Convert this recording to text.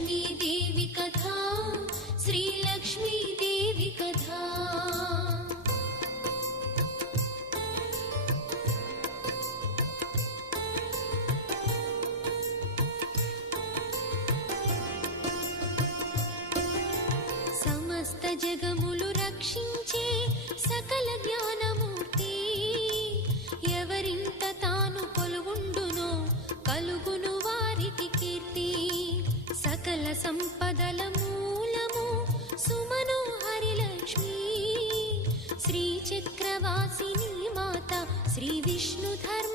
लक्ष्मीदेवी कथा श्रीलक्ष्मीदेवी कथा समस्त जगमुलु रक्षिंचे सकल ज्ञानमूर्ति ఎవరింత తాను కొలువుండునో కలుగును వారికి కీర్తి సకల సంపదల మూలము సుమనోహరి లక్ష్మీ శ్రీ చక్రవాసిని మాత శ్రీ విష్ణు ధర్మ